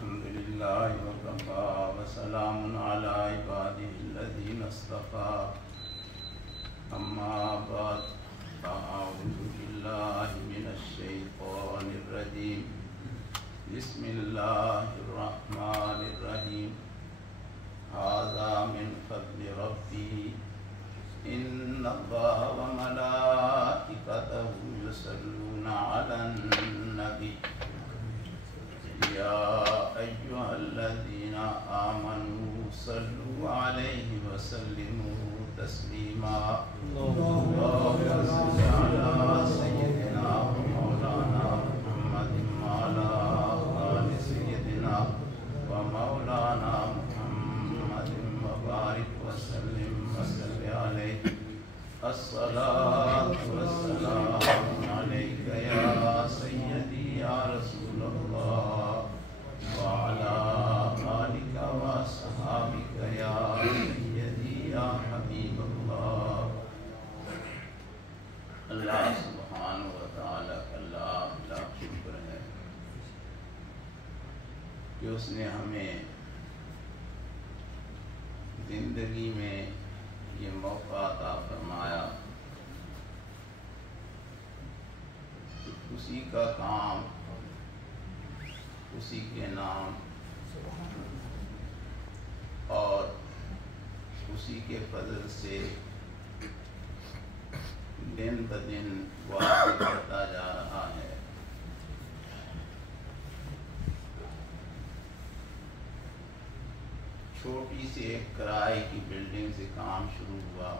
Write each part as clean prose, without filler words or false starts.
الحمد لله وكفى وسلام على عباده الذين اصطفى أما بعد فأعوذ بالله من الشيطان الرجيم بسم الله الرحمن الرحيم هذا من فضل ربي إن الله وملائكته يصلون على النبي يا أيها الذين آمنوا صلوا عليه وسلموا تسليما اللهم صل على سيدنا ومولانا محمد وعلى آل سيدنا ومولانا محمد وبارك وسلم وصل عليه الصلاة والسلام عليك يا سيدي يا رسول الله وعلى آلك وصحابك يا سيدي يا حبيب الله. اللہ سبحانہ وتعالی کا لاکھ لاکھ شکر ہے کہ اس نے ہمیں زندگی میں یہ موقع عطا فرمایا کہ اسی کا کام اسی کے نام اور اسی کے فضل سے دن بدن واقع کرتا جا رہا ہے. چھوٹی سی ایک کرائے کی بلڈنگ سے کام شروع ہوا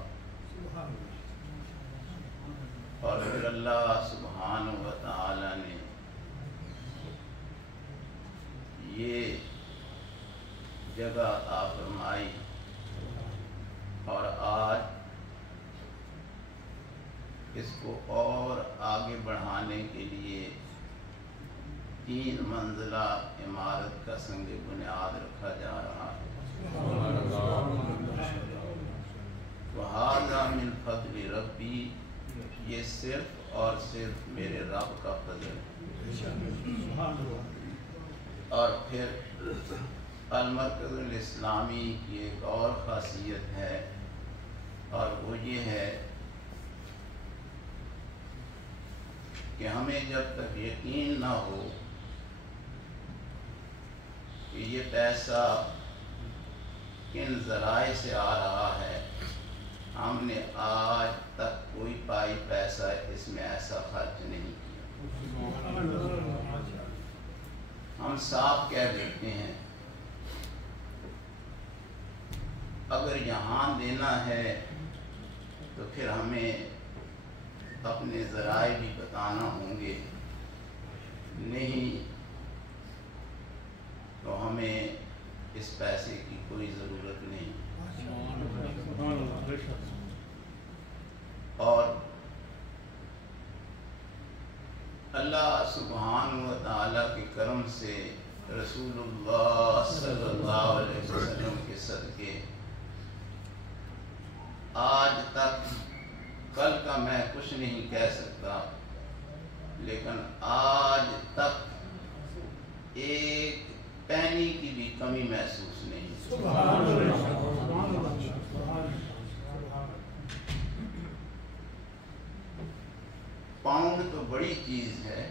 اور پھر اللہ سبحانہ و تعالی نے یہ جگہ عطا فرمائی اور آج اس کو اور آگے بڑھانے کے لیے 3 منزلہ عمارت کا سنگ بنیاد رکھا جا رہا ہے. وَهَذَا مِنْ فَضْلِ رَبِّي، یہ صرف اور صرف میرے رب کا فضل ہے. اور پھر المرکز الاسلامی کی ایک اور خاصیت ہے اور وہ یہ ہے کہ ہمیں جب تک یقین نہ ہو کہ یہ پیسہ کن ذرائع سے آ رہا ہے، ہم نے آج تک کوئی پائی پیسہ اس میں ایسا خرچ نہیں کیا. ہم صاف کہہ دیتے ہیں اگر یہاں دینا ہے تو پھر ہمیں اپنے ذرائع بھی بتانا ہوں گے، نہیں تو ہمیں اس پیسے کی کوئی ضرورت نہیں. اور اللہ سبحانہ و تعالیٰ کے کرم سے رسول اللہ صلی اللہ علیہ وسلم کے صدقے آج تک، کل کا میں کچھ نہیں کہہ سکتا، لیکن آج تک ایک پینی کی بھی کمی محسوس نہیں. 1 پاؤنڈ تو بڑی چیز ہے.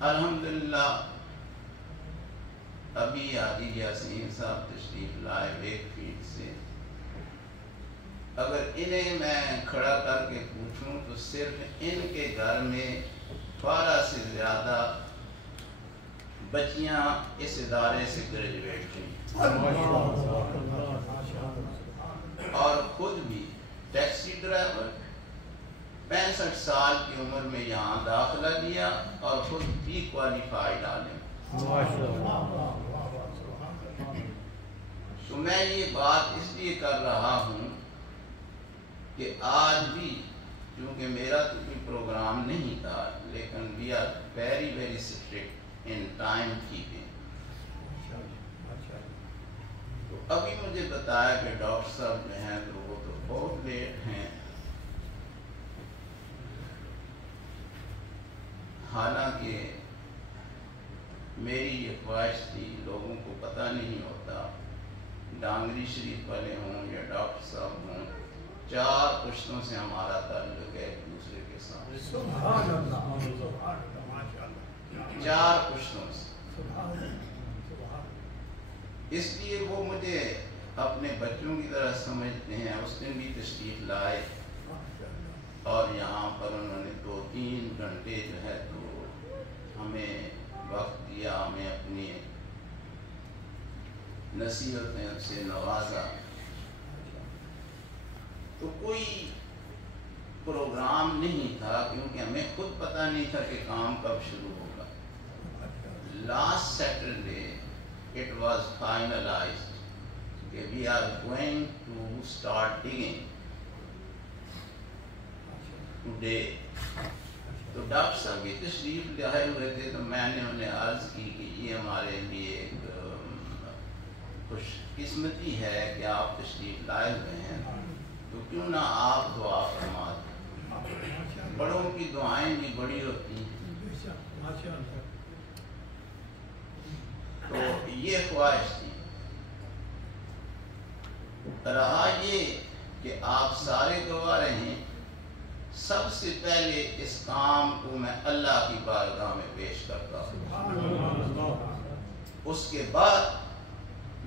الحمدللہ ابھی عادل یاسین صاحب تشریف لائے ویک فیلڈ سے. اگر انہیں میں کھڑا کر کے پوچھوں تو صرف ان کے گھر میں 12 سے زیادہ بچیاں اس ادارے سے گریجویٹ ہوئی اور خود بھی ٹیکسی ڈرائیور 65 سال کی عمر میں یہاں داخلہ لیا اور خود بھی کوالیفائیڈ عالم. تو میں یہ بات اس لیے کر رہا ہوں کہ آج بھی کیونکہ میرا تو کوئی پروگرام نہیں تھا، لیکن we are very very strict in time keeping. تو ابھی مجھے بتایا کہ ڈاکٹر صاحب جو ہیں تو وہ تو بہت لیٹ ہیں، حالانکہ میری یہ خواہش تھی، لوگوں کو پتہ نہیں ہوتا، ڈانگری شریف والے ہوں یا ڈاکٹر صاحب ہوں، 4 پشتوں سے ہمارا تعلق ہے ایک دوسرے کے ساتھ، سبحان اللہ، 4 پشتوں سے۔ اس لیے وہ مجھے اپنے بچوں کی طرح سمجھتے ہیں۔ اس دن بھی تشریف لائے اور یہاں پر انہوں نے 2-3 گھنٹے جو ہے تو ہمیں وقت دیا، ہمیں اپنی نصیحتیں سے نوازا۔ تو کوئی پروگرام نہیں تھا کیونکہ ہمیں خود پتہ نہیں تھا کہ کام کب شروع ہوگا۔ Last Saturday it was finalized کہ we are going to start digging today۔ تو ڈاکٹر صاحب کی تشریف لائے ہوئے تھے تو میں نے انہیں عرض کی کہ یہ ہمارے لیے ایک خوش قسمتی ہے کہ آپ تشریف لائے ہوئے ہیں، تو کیوں نہ آپ دعا فرما دیں۔ بڑوں کی دعائیں بھی بڑی ہوتی ہیں۔ تو یہ خواہش تھی۔ رہا یہ کہ آپ سارے گواہ رہیں، سب سے پہلے اس کام کو میں اللہ کی بارگاہ میں پیش کرتا ہوں، اس کے بعد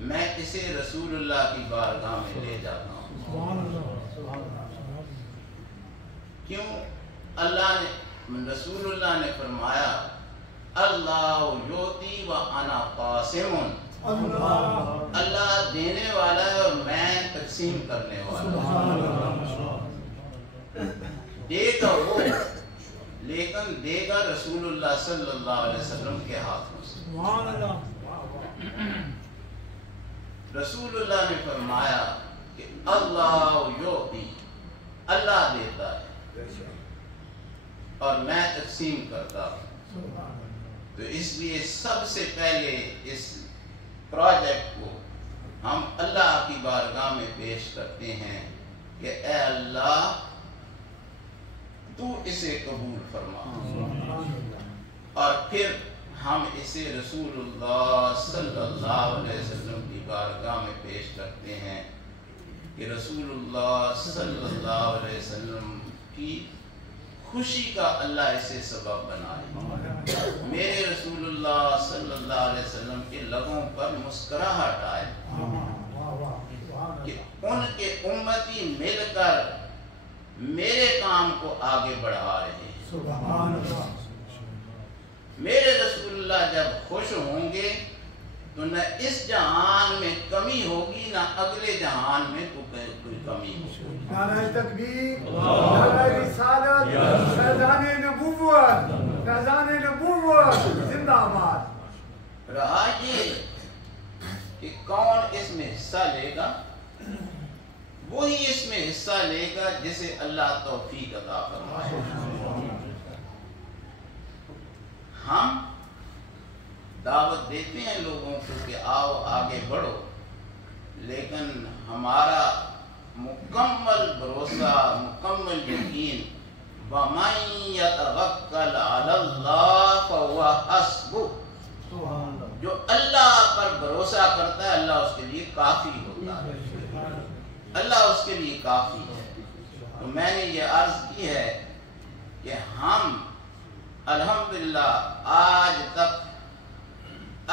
میں اسے رسول اللہ کی بارگاہ میں لے جاتا ہوں۔ کیوں؟ اللہ نے، رسول اللہ نے فرمایا اللہ یوتی و انا قاسم، اللہ دینے والا ہے اور میں تقسیم کرنے والا ہوں۔ دے گا وہ، لیکن دے گا رسول اللہ صلی اللہ علیہ وسلم کے ہاتھوں سے۔ رسول اللہ نے فرمایا کہ اللہ یوتی، اللہ دیتا ہے اور میں تقسیم کرتا ہوں۔ تو اس لیے سب سے پہلے اس پروجیکٹ کو ہم اللہ کی بارگاہ میں پیش کرتے ہیں کہ اے اللہ تو اسے قبول فرما، اور پھر ہم اسے رسول اللہ صلی اللہ علیہ وسلم کی بارگاہ میں پیش کرتے ہیں کہ رسول اللہ صلی اللہ علیہ وسلم کی خوشی کا اللہ اسے سبب بنائے۔ میرے رسول اللہ صلی اللہ علیہ وسلم کے لبوں پر مسکراہٹ آئے کہ ان کے امتی مل کر میرے کام کو آگے بڑھا رہے ہیں۔ میرے رسول اللہ جب خوش ہوں گے تو نہ اس جہان میں کمی ہوگی نہ اگلے جہان میں کوئی کمی ہوگی۔ نعرہ تکبیر، نعرہ رسالت، فیضان نبوت، فیضان نبوت، زندہ آباد۔ رہا یہ کہ کون اس میں حصہ لے گا، وہی اس میں حصہ لے گا جسے اللہ توفیق عطا فرمائے۔ ہم دعوت دیتے ہیں لوگوں کو کہ آؤ آگے بڑھو، لیکن ہمارا مکمل بھروسہ، مکمل یقین وَمَن يَتَوَكَّلْ عَلَى اللَّهِ فَهُوَ حَسْبُهُ، جو اللہ پر بھروسہ کرتا ہے اللہ اس کے لیے کافی ہوتا ہے، اللہ اس کے لیے کافی ہے۔ تو میں نے یہ عرض کی ہے کہ ہم الحمدللہ آج تک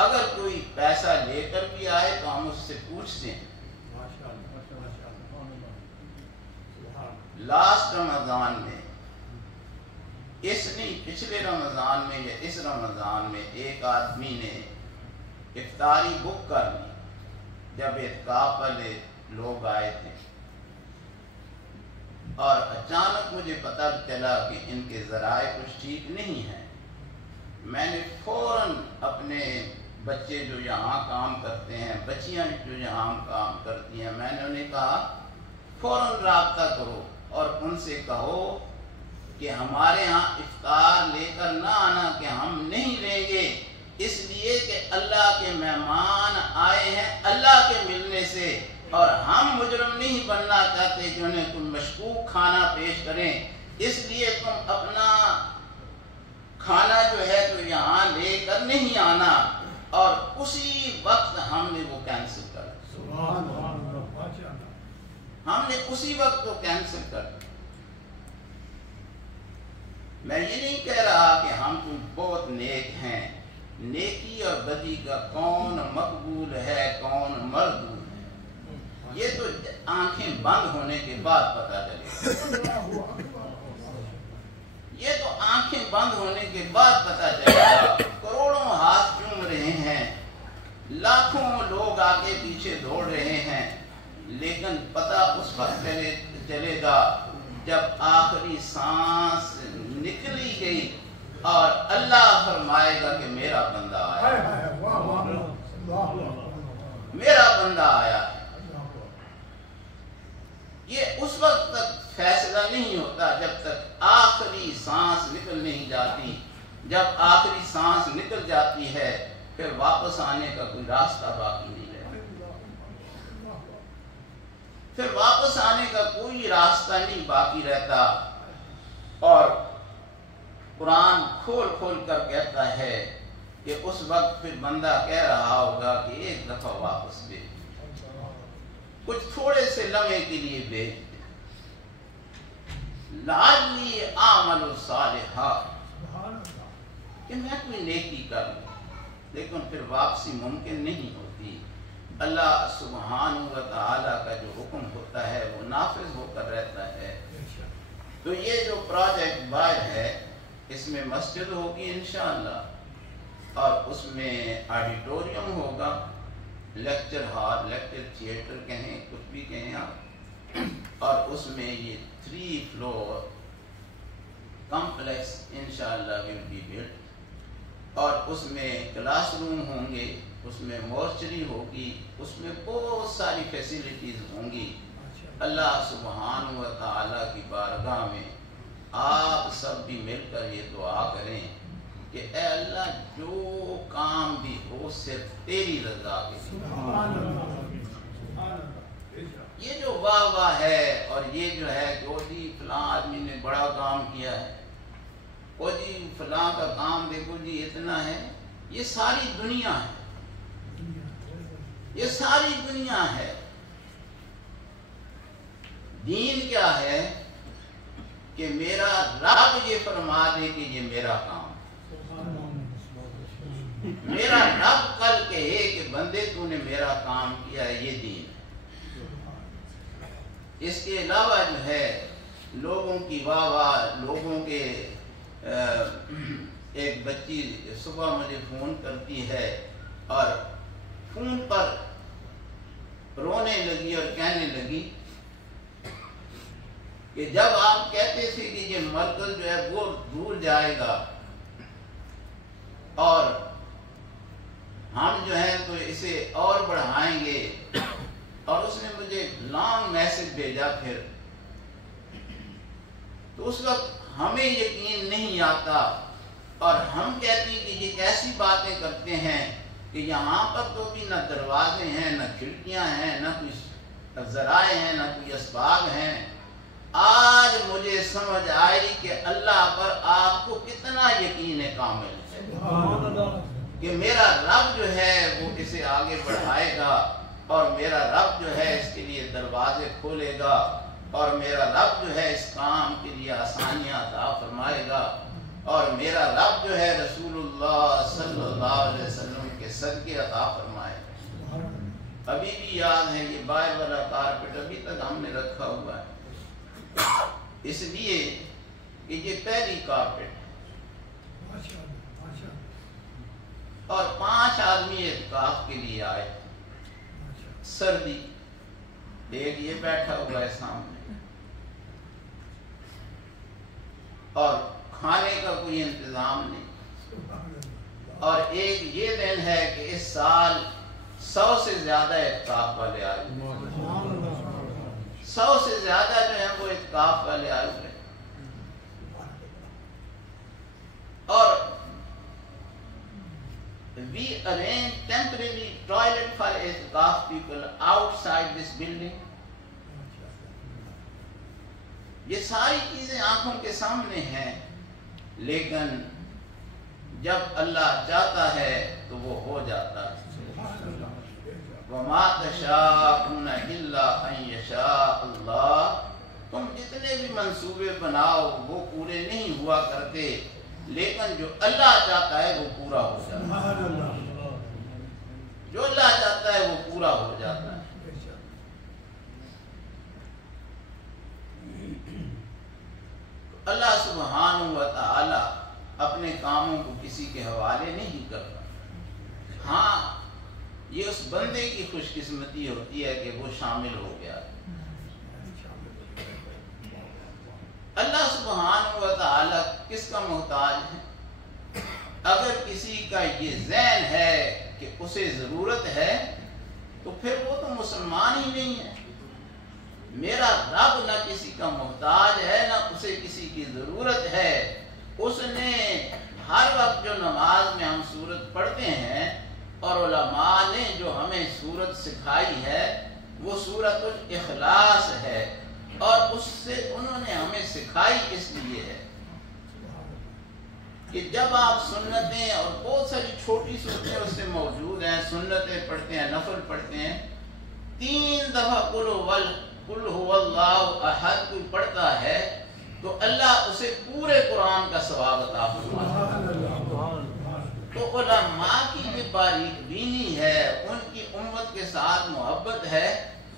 اگر کوئی پیسہ لے کر بھی آئے تو ہم اس سے پوچھتے ہیں۔ لاسٹ رمضان میں، پچھلے رمضان میں یا اس رمضان میں ایک آدمی نے افطاری بک کر لی جب اعتکاف والے لوگ آئے تھے، اور اچانک مجھے پتہ چلا کہ ان کے ذرائع کچھ ٹھیک نہیں ہیں۔ میں نے فوراً اپنے بچے جو یہاں کام کرتے ہیں، بچیاں جو یہاں کام کرتی ہیں، میں نے انہیں کہا فوراً رابطہ کرو اور ان سے کہو کہ ہمارے ہاں افطار لے کر نہ آنا کہ ہم نہیں لیں گے، اس لیے کہ اللہ کے مہمان آئے ہیں اللہ کے ملنے سے، اور ہم مجرم نہیں بننا چاہتے کہ انہیں کوئی مشکوک کھانا پیش کریں، اس لیے تم اپنا کھانا جو ہے تو یہاں لے کر نہیں آنا، اور اسی وقت ہم نے وہ کینسل کر دیا، ہم نے اسی وقت وہ کینسل کر دیا۔ میں یہ نہیں کہہ رہا کہ ہم تم بہت نیک ہیں، نیکی اور بدی کا کون مقبول ہے کون مردود ہے، یہ تو آنکھیں بند ہونے کے بعد پتہ چلے گا، یہ تو آنکھیں بند ہونے کے بعد پتہ چلے گا۔ کروڑوں ہاتھ چوم رہے ہیں، لاکھوں لوگ آگے پیچھے دوڑ رہے ہیں، لیکن پتہ اس وقت چلے گا جب آخری سانس نکلی گئی اور اللہ فرمائے گا کہ میرا بندہ آیا، میرا بندہ آیا۔ یہ اس وقت تک فیصلہ نہیں ہوتا جب تک آخری سانس نکل نہیں جاتی۔ جب آخری سانس نکل جاتی ہے پھر واپس آنے کا کوئی راستہ باقی نہیں رہتا، پھر واپس آنے کا کوئی راستہ نہیں باقی رہتا۔ اور قرآن کھول کھول کر کہتا ہے کہ اس وقت پھر بندہ کہہ رہا ہوگا کہ ایک دفعہ واپس بھیج، کچھ تھوڑے سے لمحے کے لیے بھیج دے، لعلی اعمل صالحا، کہ میں کوئی نیکی کر لوں، لیکن پھر واپسی ممکن نہیں ہوتی۔ اللہ سبحانہ و تعالیٰ کا جو حکم ہوتا ہے وہ نافذ ہو کر رہتا ہے۔ تو یہ جو پروجیکٹ باہر ہے اس میں مسجد ہوگی انشاءاللہ، اور اس میں آڈیٹوریم ہوگا، لیکچر ہال، لیکچر تھیٹر کہیں، کچھ بھی کہیں آپ، اور اس میں یہ 3 فلور کمپلیکس انشاءاللہ will be built، اور اس میں کلاس روم ہوں گے، اس میں مورچری ہوگی، اس میں بہت ساری فیسیلیٹیز ہوں گی۔ اللہ سبحانہ و تعالیٰ کی بارگاہ میں آپ سب بھی مل کر یہ دعا کریں کہ اے اللہ جو کام بھی ہو صرف تیری رضا کے لیے۔ یہ جو واہ واہ ہے اور یہ جو ہے کہ وہ جی فلاں آدمی نے بڑا کام کیا ہے، وہ جی فلاں کا کام دیکھو جی اتنا ہے، یہ ساری دنیا ہے، یہ ساری دنیا ہے۔ دین کیا ہے کہ میرا رب یہ فرما دے کہ یہ میرا کام، میرا رب کل کہے کہ بندے تو نے میرا کام کیا ہے، یہ دین ہے۔ اس کے علاوہ جو ہے لوگوں کی واہ واہ، لوگوں کے ایک بچی صبح مجھے فون کرتی ہے اور فون پر رونے لگی اور کہنے لگی کہ جب آپ کہتے تھے کہ یہ مرکز جو ہے وہ دور جائے گا اور ہم جو ہیں تو اسے اور بڑھائیں گے، اور اس نے مجھے لانگ میسج بھیجا پھر، تو اس وقت ہمیں یقین نہیں آتا اور ہم کہتے ہیں کہ یہ کیسی باتیں کرتے ہیں کہ یہاں پر تو بھی نہ دروازے ہیں، نہ کھڑکیاں ہیں، نہ کوئی ذرائع ہیں، نہ کوئی اسباب ہیں۔ آج مجھے سمجھ آئی کہ اللہ پر آپ کو کتنا یقین کامل ہے کہ میرا رب جو ہے وہ اسے آگے بڑھائے گا، اور میرا رب جو ہے اس کے لیے دروازے کھولے گا، اور میرا رب جو ہے اس کام کے لیے آسانیاں عطا فرمائے گا، اور میرا رب جو ہے رسول اللہ صلی اللہ علیہ وسلم کے صدقے عطا فرمائے گا۔ ابھی بھی یاد ہے یہ باہر والا کارپیٹ ابھی تک ہم نے رکھا ہوا ہے، اس لیے کہ یہ پہلی کارپیٹ ہے، اور 5 آدمی اعتکاف کے لیے آئے، سردی، ایک یہ بیٹھا ہوا ہے سامنے، اور کھانے کا کوئی انتظام نہیں، اور ایک یہ دن ہے کہ اس سال 100 سے زیادہ اعتکاف والے آئے، 100 سے زیادہ جو ہیں وہ اعتکاف والے آئے ہوئے، اور we arrange temporary toilet for اعتکاف people outside this building۔ یہ ساری چیزیں آنکھوں کے سامنے ہیں، لیکن جب اللہ چاہتا ہے تو وہ ہو جاتا ہے. وَمَا تَشَاءُونَ إِلَّا أَن يَشَاءَ اللَّهُ. تم جتنے بھی منصوبے بناؤ وہ پورے نہیں ہوا کرتے، لیکن جو اللہ چاہتا ہے وہ پورا ہو جاتا ہے. جو اللہ چاہتا ہے وہ پورا ہو جاتا ہے. اللہ سبحانہ و تعالی اپنے کاموں کو کسی کے حوالے نہیں کرتا. ہاں یہ اس بندے کی خوش قسمتی ہوتی ہے کہ وہ شامل ہو گیا. اللہ سبحانہ و تعالی کس کا محتاج ہے؟ اگر کسی کا یہ ذہن ہے کہ اسے ضرورت ہے تو پھر وہ تو مسلمان ہی نہیں ہے. میرا رب نہ کسی کا محتاج ہے نہ اسے کسی کی ضرورت ہے. اس نے ہر وقت جو نماز میں ہم سورت پڑھتے ہیں اور علماء نے جو ہمیں سورت سکھائی ہے وہ سورت الاخلاص ہے، اور اس سے انہوں نے ہمیں سکھائی اس لیے ہے کہ جب آپ سنتیں اور بہت ساری چھوٹی سورتیں اس سے موجود ہیں، سنتیں پڑھتے ہیں، نفل پڑھتے ہیں، 3 دفعہ قل هو اللہ احد کوئی پڑھتا ہے تو اللہ اسے پورے قرآن کا ثواب عطا فرماتا ہے. تو علماء کی یہ باریک بینی ہے، ان کی امت کے ساتھ محبت ہے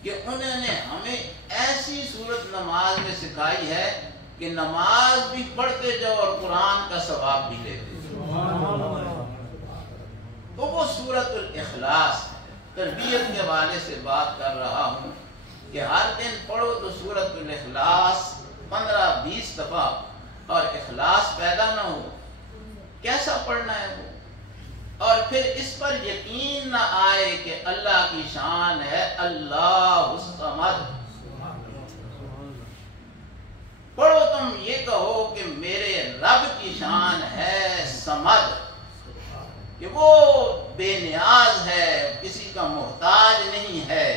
کہ انہوں نے ہمیں ایسی صورت نماز میں سکھائی ہے کہ نماز بھی پڑھتے جاؤ اور قرآن کا ثواب بھی لیتے جاؤ. تو وہ سورت الاخلاص ہے. تربیت کے حوالے سے بات کر رہا ہوں کہ ہر دن پڑھو تو سورت الاخلاص 15-20 دفعہ، اور اخلاص پیدا نہ ہو کیسا پڑھنا ہے وہ. اور پھر اس پر یقین نہ آئے کہ اللہ کی شان ہے اللہ الصمد. پڑھو تم یہ کہو کہ میرے رب کی شان ہے صمد، کہ وہ بے نیاز ہے، کسی کا محتاج نہیں ہے.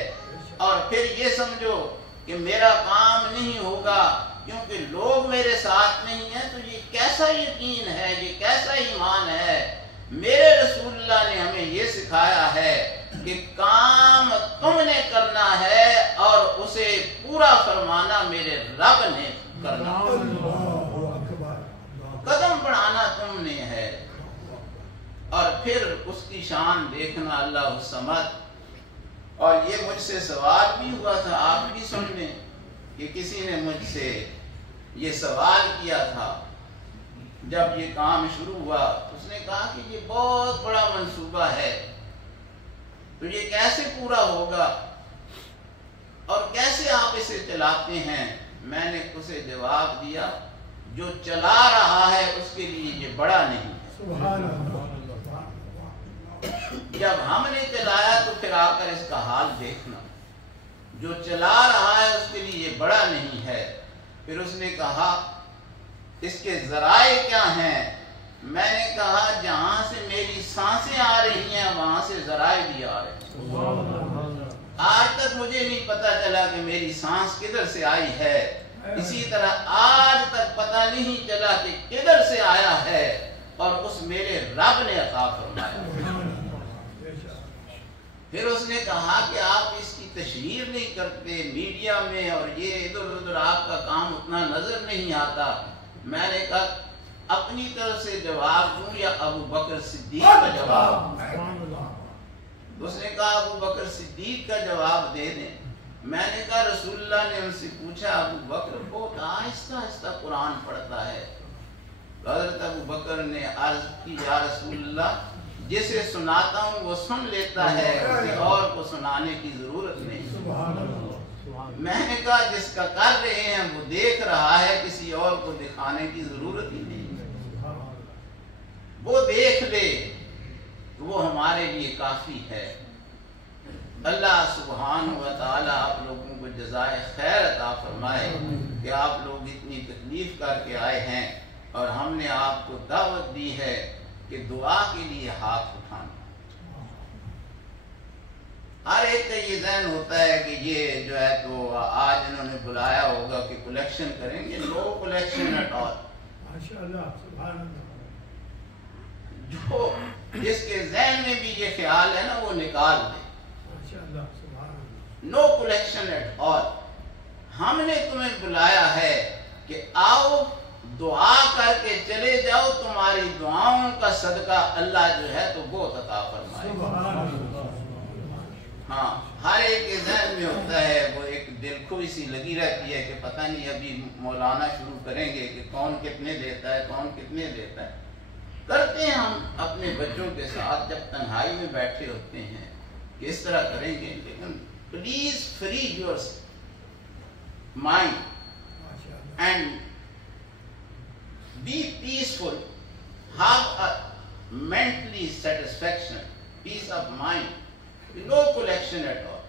اور پھر یہ سمجھو کہ میرا کام نہیں ہوگا کیونکہ لوگ میرے ساتھ نہیں ہیں. تو یہ کیسا یقین ہے، یہ کیسا ایمان ہے. میرے رسول اللہ نے ہمیں یہ سکھایا ہے کہ کام تم نے کرنا ہے اور اسے پورا فرمانا میرے رب نے کرنا. قدم بڑھانا تم نے ہے، اور پھر اس کی شان دیکھنا اللہ الصمد. اور یہ مجھ سے سوال بھی ہوا تھا، آپ بھی سن لیں کہ کسی نے مجھ سے یہ سوال کیا تھا جب یہ کام شروع ہوا. اس نے کہا کہ یہ بہت بڑا منصوبہ ہے تو یہ کیسے پورا ہوگا اور کیسے آپ اسے چلاتے ہیں. میں نے اسے جواب دیا جو چلا رہا ہے اس کے لیے یہ بڑا نہیں ہے. جب ہم نے چلایا تو پھر آ کر اس کا حال دیکھنا. جو چلا رہا ہے اس کے لیے یہ بڑا نہیں ہے. پھر اس نے کہا اس کے ذرائع کیا ہیں؟ میں نے کہا جہاں سے میری سانسیں آ رہی ہیں وہاں سے ذرائع بھی آ رہے ہیں. آج تک مجھے نہیں پتا چلا کہ میری سانس کدھر سے آئی ہے. اسی طرح آج تک پتا نہیں چلا کہ کدھر سے آیا ہے، اور اس میرے رب نے عطا فرمایا. پھر اس نے کہا کہ آپ اس کی تشہیر نہیں کرتے میڈیا میں، اور یہ ادھر ادھر آپ کا کام اتنا نظر نہیں آتا. میں نے کہا اپنی طرف سے جواب دوں یا ابو بکر صدیق کا جواب؟ اس نے کہا ابو بکر صدیق کا جواب دے دیں. میں نے کہا رسول اللہ نے ان سے پوچھا ابو بکر بہت آہستہ آہستہ قرآن پڑھتا ہے. حضرت ابو بکر نے عرض کی یا رسول اللہ جسے سناتا ہوں وہ سن لیتا ہے، کسی اور کو سنانے کی ضرورت نہیں. میں نے کہا جس کا کر رہے ہیں وہ دیکھ رہا ہے، کسی اور کو دکھانے کی ضرورت ہی نہیں. وہ دیکھ لے وہ ہمارے لیے کافی ہے. اللہ سبحانہ و تعالی آپ لوگوں کو جزائے خیر عطا فرمائے کہ آپ لوگ اتنی تکلیف کر کے آئے ہیں، اور ہم نے آپ کو دعوت دی ہے کہ دعا کے لیے ہاتھ اٹھانا. ہر ایک کا یہ ذہن ہوتا ہے کہ یہ جو ہے تو آج انہوں نے بلایا ہوگا کہ کلیکشن کریں گے. نو کلیکشن ایٹ آل. جو جس کے ذہن میں بھی یہ خیال ہے نا وہ نکال دے. نو کلیکشن ایٹ آل. ہم نے تمہیں بلایا ہے کہ آؤ دعا کر کے چلے جاؤ, تمہاری دعاؤں کا صدقہ اللہ جو ہے تو بہت عطا فرمائے. ہاں, ہر ایک کے ذہن میں ہوتا ہے وہ ایک دل کھوئی سی لگی رہتی ہے کہ پتہ نہیں ابھی مولانا شروع کریں گے کہ کون کتنے دیتا ہے, کون کتنے دیتا ہے. کرتے ہیں ہم اپنے بچوں کے ساتھ جب تنہائی میں بیٹھے ہوتے ہیں کہ اس طرح کریں گے, لیکن please free your mind and be peaceful, have a mentally satisfaction, peace of mind, no collection at all.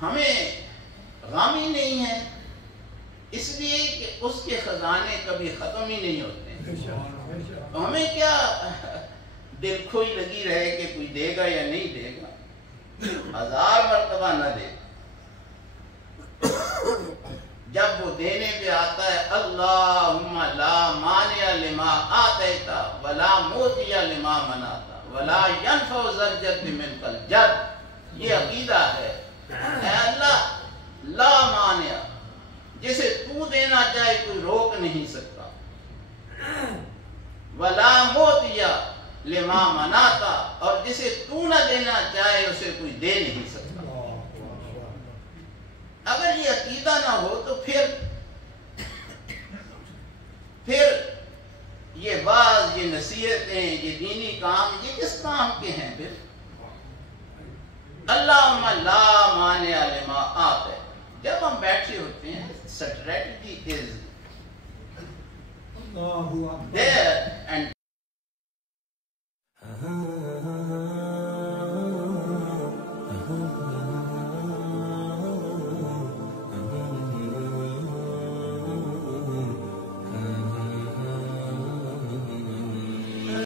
ہمیں غم ہی نہیں ہے اس لیے کہ اس کے خزانے کبھی ختم ہی نہیں ہوتے. تو ہمیں کیا دل کھوئی لگی رہے کہ کوئی دے گا یا نہیں دے گا, 1000 مرتبہ نہ دے. جب وہ دینے پہ آتا ہے اللہم لا مانع لما آتیتا ولا موتی لما منعتا ولا ینفع ذا الجد منک الجد, یہ عقیدہ ہے. اے اللہ, لا مانع, جسے تو دینا چاہے کوئی روک نہیں سکتا, ولا موتی لما منعتا, اور جسے تو نہ دینا چاہے اسے کوئی دے نہیں سکتا. اگر یہ عقیدہ نہ ہو تو پھر یہ واعظ, یہ نصیحتیں, یہ دینی کام, یہ کس کام کے ہیں؟ پھر اللہم لا مانع لما آتے. جب ہم بیٹھے ہوتے ہیں اسٹریٹجی از there and